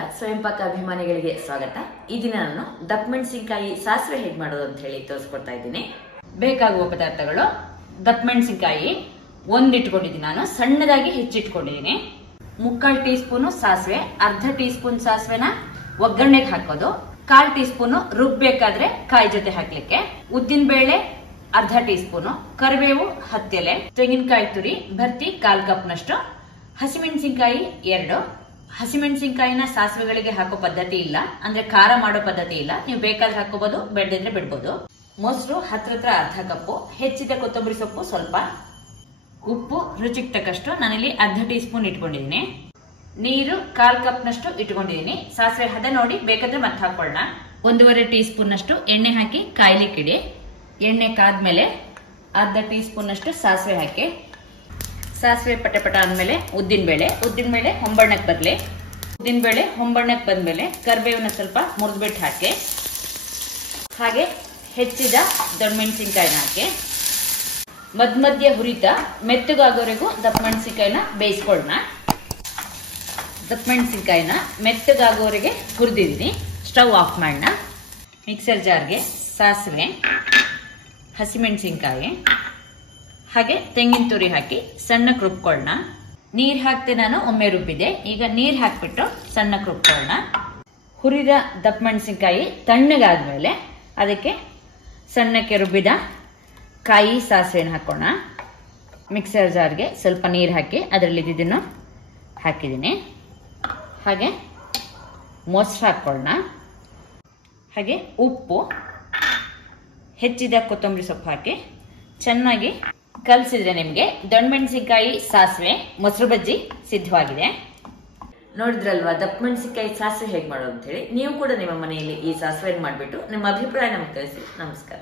ನಮಸ್ಕಾರ. ಸ್ವಯಂ ಪಾಕ ಅಭಿಮಾನಿಗಳಿಗೆ ಸ್ವಾಗತ. ಈ ದಿನ ನಾನು ದಪ್ಪ ಮೆಣಸಿನಕಾಯಿ ಸಾಸಿವೆ ಹೇಗೆ ಮಾಡೋದು ಅಂತ ಹೇಳಿ ತೋರಿಸ್ಕೊಡ್ತಾ ಇದ್ದೀನಿ. ಬೇಕಾಗುವ ಪದಾರ್ಥಗಳು: ದಪ್ಪ ಮೆಣಸಿನಕಾಯಿ ಒಂದು ಇಟ್ಕೊಂಡಿದ್ದೀನಿ, ನಾನು ಸಣ್ಣದಾಗಿ ಹೆಚ್ಚಿಟ್ಕೊಂಡಿದ್ದೀನಿ. 3/4 ಟೀ ಸ್ಪೂನ್ ಸಾಸಿವೆ, ಅರ್ಧ ಟೀ ಸ್ಪೂನ್ ಸಾಸಿವೆನ ಒಗ್ಗರಣೆಗೆ ಹಾಕೋದು, 1/4 ಟೀ ಸ್ಪೂನ್ ರುಬ್ಬೇಕಾದ್ರೆ ಕಾಯಿ ಜೊತೆ ಹಾಕ್ಲಿಕ್ಕೆ, ಉದ್ದಿನ ಬೇಳೆ ಅರ್ಧ ಟೀ ಸ್ಪೂನ್, ಕರಿಬೇವು 10 ಎಲೆ, ತೆಂಗಿನಕಾಯಿ ತುರಿ ಭರ್ತಿ 1/4 ಕಪ್ನಷ್ಟು, ಹಸಿಮೆಣಸಿನಕಾಯಿ 2. ಹಸಿಮೆಣಸಿನಕಾಯಿನ ಸಾಸಿವೆಗಳಿಗೆ ಹಾಕೋ ಪದ್ಧತಿ ಇಲ್ಲ, ಅಂದ್ರೆ ಖಾರ ಮಾಡೋ ಪದ್ಧತಿ ಇಲ್ಲ. ನೀವು ಬೇಕಾದ್ರೆ ಹಾಕೋಬಹುದು, ಬೇಡದಿದ್ರೆ ಬಿಡ್ಬೋದು. ಮೊಸರು ಹತ್ರ ಅರ್ಧ ಕಪ್ಪು, ಹೆಚ್ಚಿದ ಕೊತ್ತಂಬರಿ ಸೊಪ್ಪು ಸ್ವಲ್ಪ, ಉಪ್ಪು ರುಚಿಗೆ ತಕ್ಕಷ್ಟು. ನಾನಿಲ್ಲಿ ಅರ್ಧ ಟೀ ಸ್ಪೂನ್ ಇಟ್ಕೊಂಡಿದ್ದೀನಿ. ನೀರು 1/4 ಕಪ್ನಷ್ಟು ಇಟ್ಕೊಂಡಿದ್ದೀನಿ. ಸಾಸಿವೆ ಹದ ನೋಡಿ, ಬೇಕಾದ್ರೆ ಮತ್ತೆ ಹಾಕೊಳ್ಳೋಣ. 1.5 ಟೀ ಸ್ಪೂನ್ ನಷ್ಟು ಎಣ್ಣೆ ಹಾಕಿ ಕಾಯ್ಲಿಕ್ಕಿಡಿ. ಎಣ್ಣೆ ಕಾದ್ಮೇಲೆ ಅರ್ಧ ಟೀ ಸ್ಪೂನ್ ನಷ್ಟು ಸಾಸಿವೆ ಹಾಕಿ, ಸಾಸಿವೆ ಪಟ ಅಂದ್ಮೇಲೆ ಉದ್ದಿನ ಬೇಳೆ ಹೊಂಬಣ್ಣಕ್ಕೆ ಬರಲಿ. ಉದ್ದಿನ ಬೇಳೆ ಹೊಂಬಣ್ಣಕ್ಕೆ ಬಂದ್ಮೇಲೆ ಕರಿಬೇವನ್ನ ಸ್ವಲ್ಪ ಮುರಿದ್ಬಿಟ್ಟು ಹಾಕಿ, ಹಾಗೆ ಹೆಚ್ಚಿದ ದೊಡ್ಡ ಮೆಣಸಿನಕಾಯಿನ ಹಾಕಿ ಮಧ್ಯ ಹುರಿತಾ ಮೆತ್ತಗಾಗೋವರೆಗೂ ದಪ್ಪ ಮೆಣಸಿನಕಾಯಿನ ಬೇಯಿಸ್ಕೊಳ್ಳೋಣ. ದಪ್ಪ ಮೆಣಸಿನಕಾಯಿನ ಮೆತ್ತಗಾಗೋವರೆಗೆ ಹುರಿದಿದ್ದೀನಿ. ಸ್ಟವ್ ಆಫ್ ಮಾಡೋಣ. ಮಿಕ್ಸರ್ ಜಾರ್ಗೆ ಸಾಸಿವೆ, ಹಸಿಮೆಣಸಿನಕಾಯಿ ಹಾಗೆ ತೆಂಗಿನ ತುರಿ ಹಾಕಿ ಸಣ್ಣಕ್ಕೆ ರುಬ್ಕೊಳ್ಳೋಣ. ನೀರ್ ಹಾಕ್ತೆ ನಾನು ಒಮ್ಮೆ ರುಬ್ಬಿದೆ, ಈಗ ನೀರ್ ಹಾಕ್ಬಿಟ್ಟು ಸಣ್ಣಕ್ಕೆ ರುಬ್ಕೊಳ್ಳೋಣ. ಹುರಿದ ದಪ್ಪ ಮೆಣಸಿನಕಾಯಿ ತಣ್ಣಗಾದ್ಮೇಲೆ ಅದಕ್ಕೆ ಸಣ್ಣಕ್ಕೆ ರುಬ್ಬಿದ ಕಾಯಿ ಸಾಸಿವೆನ ಹಾಕೋಣ. ಮಿಕ್ಸರ್ ಜಾರ್ಗೆ ಸ್ವಲ್ಪ ನೀರು ಹಾಕಿ ಅದರಲ್ಲಿ ಇದನ್ನು ಹಾಕಿದ್ದೀನಿ. ಹಾಗೆ ಮೊಸರು ಹಾಕೊಳ್ಳೋಣ. ಹಾಗೆ ಉಪ್ಪು, ಹೆಚ್ಚಿದ ಕೊತ್ತಂಬರಿ ಸೊಪ್ಪು ಹಾಕಿ ಚೆನ್ನಾಗಿ ಕಲಸಿದ್ರೆ ನಿಮ್ಗೆ ದೊಣ್ಣಮೆಣಸಿನಕಾಯಿ ಸಾಸಿವೆ ಮೊಸರು ಬಜ್ಜಿ ಸಿದ್ಧವಾಗಿದೆ. ನೋಡಿದ್ರಲ್ವಾ ದಪ್ಪ ಮೆಣಸಿನಕಾಯಿ ಸಾಸಿವೆ ಹೇಗೆ ಮಾಡೋದು ಅಂತ ಹೇಳಿ. ನೀವು ಕೂಡ ನಿಮ್ಮ ಮನೆಯಲ್ಲಿ ಈ ಸಾಸಿವೆ ಮಾಡ್ಬಿಟ್ಟು ನಿಮ್ಮ ಅಭಿಪ್ರಾಯ ನಮ್ಗೆ ತಿಳಿಸಿ. ನಮಸ್ಕಾರ.